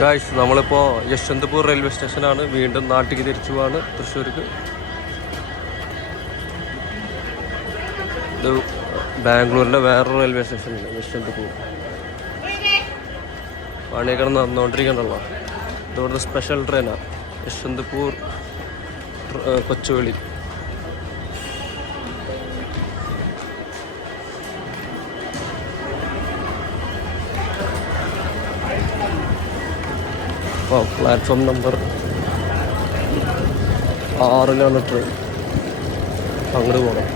Guys, നമ്മളിപ്പോൾ Yesvantpur railway സ്റ്റേഷനാണ്. വീണ്ടും നാട്ടിലേക്ക് തിരിച്ചു പോവാണ്, തൃശ്ശൂർക്ക്. ഇത് ബാംഗ്ലൂരിൻ്റെ വേറൊരു റെയിൽവേ സ്റ്റേഷനാണ് യശ്വന്ത്പൂർ. പണിയൊക്കെ നടന്നുകൊണ്ടിരിക്കണല്ലോ. ഇതോടെ സ്പെഷ്യൽ ട്രെയിനാണ് യശ്വന്ത്പൂർ കൊച്ചുവേളി. അപ്പോൾ പ്ലാറ്റ്ഫോം നമ്പർ 6 ട്രെയിൻ. അങ്ങോട്ട് പോകണം.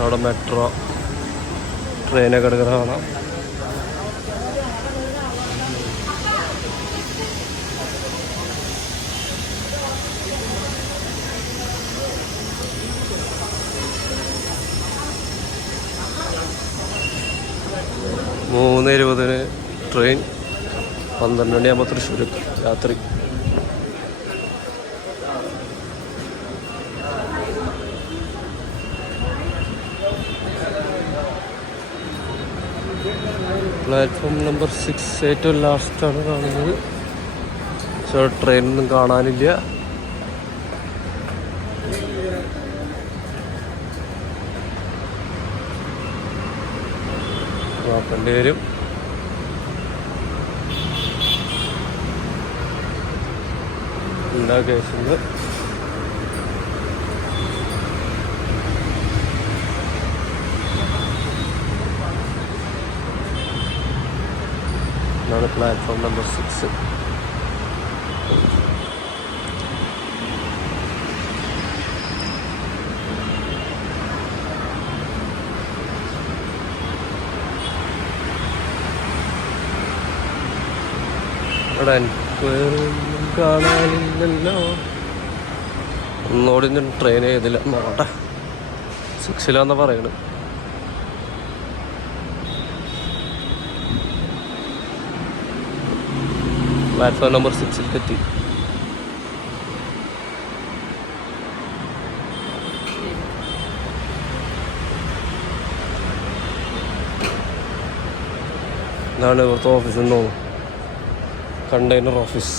അവിടെ മെട്രോ ട്രെയിനൊക്കെ എടുക്കുന്ന കാണാം. മൂന്ന് 20 ട്രെയിൻ. 12 മണിയാകുമ്പോൾ തൃശ്ശൂർ രാത്രി. പ്ലാറ്റ്ഫോം നമ്പർ 6 ഏറ്റവും ലാസ്റ്റാണ് കാണുന്നത്. പക്ഷേ ട്രെയിനൊന്നും കാണാനില്ല. നോക്കേണ്ടി വരും. എല്ലാ കേസുണ്ട്. ഇതാണ് പ്ലാറ്റ്ഫോം നമ്പർ 6. ഇവിടെ കാണാനില്ലല്ലോ. ഒന്നോടി ഞാൻ ട്രെയിൻ ചെയ്തില്ല. നോട്ടെ, 6 പറയണത്. പ്ലാറ്റ്ഫോം നമ്പർ 6 എത്തി. ഇതാണ് ഇവിടുത്തെ ഓഫീസ് എന്ന് തോന്നുന്നു. Container office.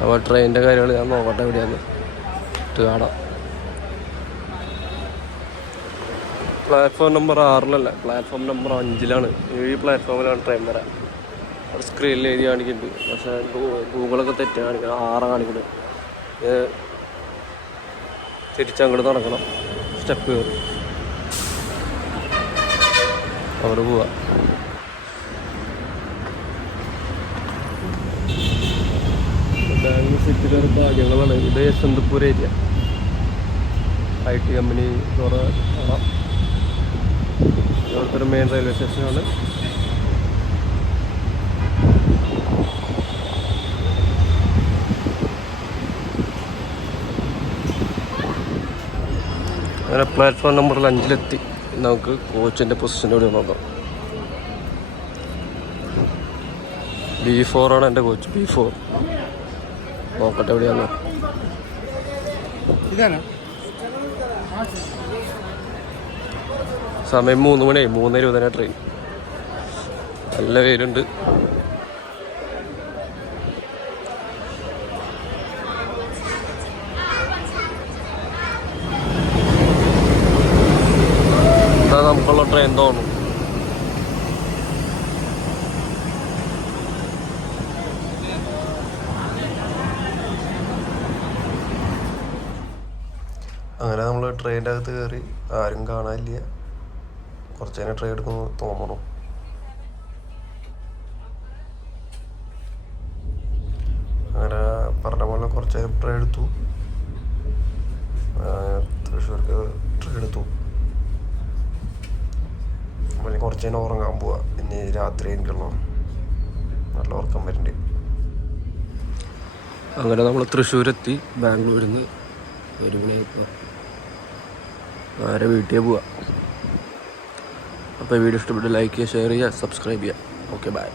അപ്പോൾ ട്രെയിനിൻ്റെ കാര്യങ്ങൾ ഞാൻ നോക്കട്ടെ എവിടെയാന്ന് ഇട്ട് കാണാം. പ്ലാറ്റ്ഫോം നമ്പർ 6 പ്ലാറ്റ്ഫോം നമ്പർ 5 ഈ പ്ലാറ്റ്ഫോമിലാണ് ട്രെയിൻ വരാൻ. അവിടെ സ്ക്രീനിൽ എഴുതി കാണിക്കുന്നുണ്ട്. പക്ഷേ ഗൂഗിളൊക്കെ തെറ്റാണ് കാണിക്കുന്നത്. 6 കാണിക്കുന്നത്. തിരിച്ചങ്ങോട്ട് നടക്കണം. സ്റ്റെപ്പ് കയറി അവിടെ പോവാം. ബാംഗ്ലൂർ സിറ്റിയിലൊരു ഭാഗ്യങ്ങളാണ്. ഇത് യശ്വന്ത്പൂർ ഏരിയ. IT കമ്പനി കുറേ കാണാം. ഇവിടുത്തെ ഒരു മെയിൻ റെയിൽവേ സ്റ്റേഷനാണ്. അങ്ങനെ പ്ലാറ്റ്ഫോം നമ്പറിൽ 5 നമുക്ക് കോച്ചിൻ്റെ പൊസിഷൻ എവിടെ നോക്കാം. B4 എൻ്റെ കോച്ച്. B4 നോക്കട്ടെ എവിടെയാണ്. സമയം 3 മണിയായി. 3:20 ട്രെയിൻ. നല്ല പേരുണ്ട്. ഇതാ നമുക്കുള്ള ട്രെയിൻ തോന്നുന്നു. അങ്ങനെ നമ്മൾ ട്രെയിനിൻ്റെ അകത്ത് കയറി. ആരും കാണാനില്ല. കുറച്ച് നേരം ട്രെയിൻ എടുക്കുന്നു തോന്നണു. അങ്ങനെ പറഞ്ഞ പോലെ കുറച്ച് നേരം ട്രെയിൻ എടുത്തു. തൃശ്ശൂർക്ക് ട്രെയിൻ എടുത്തു. കുറച്ച് നേരം ഉറങ്ങാൻ പോവാ. ഇനി രാത്രി എനിക്കുള്ള നല്ല ഉറക്കം വരുന്നുണ്ട്. അങ്ങനെ നമ്മൾ തൃശ്ശൂരെത്തി. ബാംഗ്ലൂരിൽ നിന്ന് 1 മണിയായപ്പോൾ ആരെ വീട്ടിൽ പോവാം. അപ്പോൾ വീഡിയോ ഇഷ്ടപ്പെട്ട് ലൈക്ക് ചെയ്യുക, ഷെയർ ചെയ്യുക, സബ്സ്ക്രൈബ് ചെയ്യുക. Okay, by.